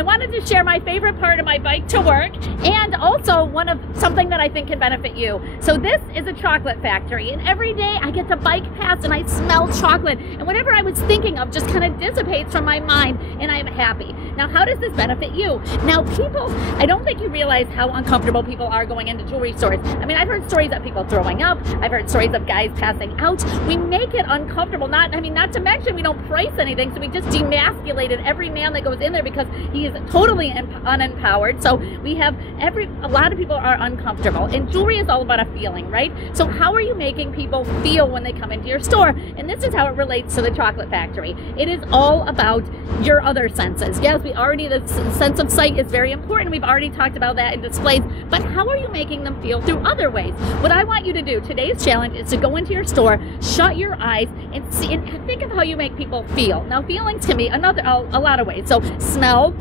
I wanted to share my favorite part of my bike to work, and also something that I think can benefit you. So this is a chocolate factory, and every day I get to bike past and I smell chocolate, and whatever I was thinking of just kind of dissipates from my mind, and I'm happy. Now, how does this benefit you? Now, people, I don't think you realize how uncomfortable people are going into jewelry stores. I mean, I've heard stories of people throwing up. I've heard stories of guys passing out. We make it uncomfortable. Not to mention we don't price anything, so we just demasculated every man that goes in there because he is totally unempowered. So we have a lot of people are uncomfortable, and jewelry is all about a feeling, right? So how are you making people feel when they come into your store? And this is how it relates to the chocolate factory. It is all about your other senses. Yes, the sense of sight is very important. We've already talked about that in displays, but how are you making them feel through other ways? What I want you to do, today's challenge, is to go into your store, shut your eyes, and see and think of how you make people feel. Now, feelings can be a lot of ways. So smell,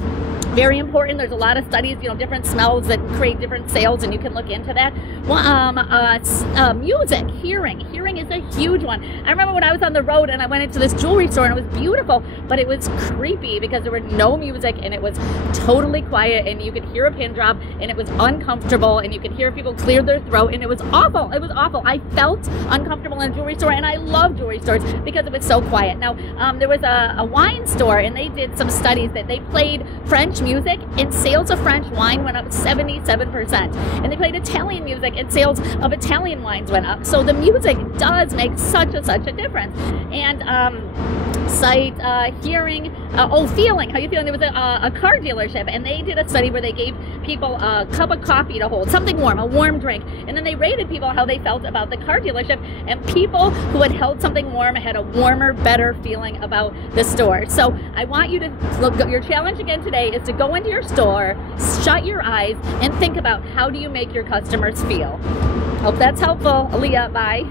very important. There's a lot of studies, different smells that create different sales, and you can look into that. Well, music, hearing is a huge one. I remember when I was on the road and I went into this jewelry store, and it was beautiful, but it was creepy because there was no music and it was totally quiet, and you could hear a pin drop, and it was uncomfortable, and you could hear people clear their throat, and it was awful. It was awful. I felt uncomfortable in a jewelry store, and I love jewelry stores because it was so quiet. Now, there was a wine store, and they did some studies that they played French music, and sales of French wine went up 77%. And they played Italian music, and sales of Italian wines went up. So the music does make such a difference. And sight, hearing, feeling, how you feeling. There was a car dealership, and they did a study where they gave people a cup of coffee to hold, something warm, a warm drink, and then they rated people how they felt about the car dealership, and people who had held something warm had a warmer, better feeling about the store. So I want you to look, your challenge again today is to go into your store, shut your eyes, and think about how do you make your customers feel. Hope that's helpful. Aaliyah, bye.